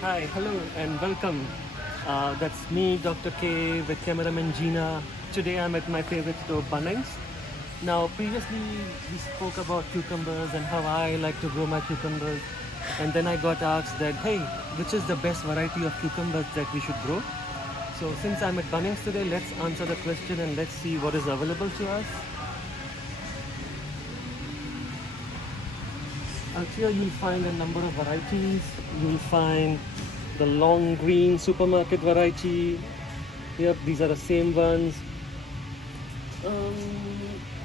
Hi, hello, and welcome. That's me, Dr. K, with cameraman Gina. Today I'm at my favorite store, Bunnings. Now, previously we spoke about cucumbers and how I like to grow my cucumbers. And then I got asked that, hey, which is the best variety of cucumbers that we should grow? So, since I'm at Bunnings today, let's answer the question and let's see what is available to us. Out here you'll find a number of varieties. You'll find the long green supermarket variety. Yep, these are the same ones.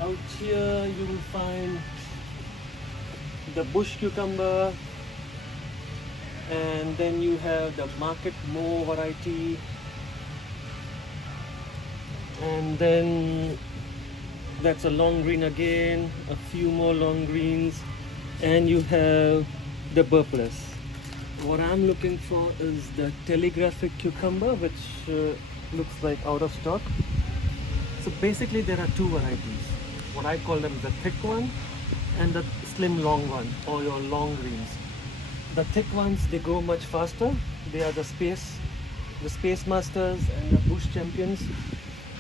Out here you will find the bush cucumber, and then you have the market mo variety, and then that's a long green again, a few more long greens, and you have the purpless. What I'm looking for is the telegraphic cucumber, which looks like out of stock. So basically, there are two varieties. What I call them the thick one and the slim long one, or your long greens. The thick ones they grow much faster. They are the space masters and the bush champions,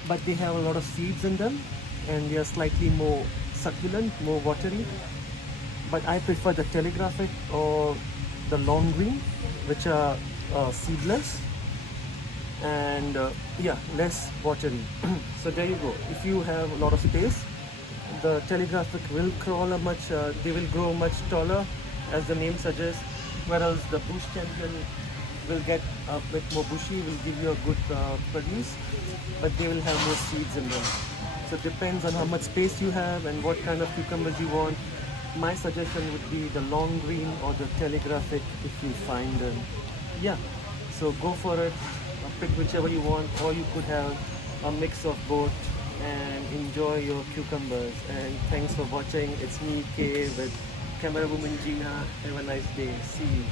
but they have a lot of seeds in them, and they are slightly more succulent, more watery. But I prefer the telegraphic or the long green, which are seedless and yeah, less watery. So there you go. If you have a lot of space, the telegraphic will crawl a much they will grow much taller, as the name suggests, whereas the bush champion will get a bit more bushy, will give you a good produce, but they will have more seeds in them. So it depends on how much space you have and what kind of cucumbers you want. My suggestion would be the long green or the telegraphic if you find them. Yeah, so go for it, pick whichever you want, or you could have a mix of both and enjoy your cucumbers. And thanks for watching. It's me, Kay, with camera woman Gina. Have a nice day. See you.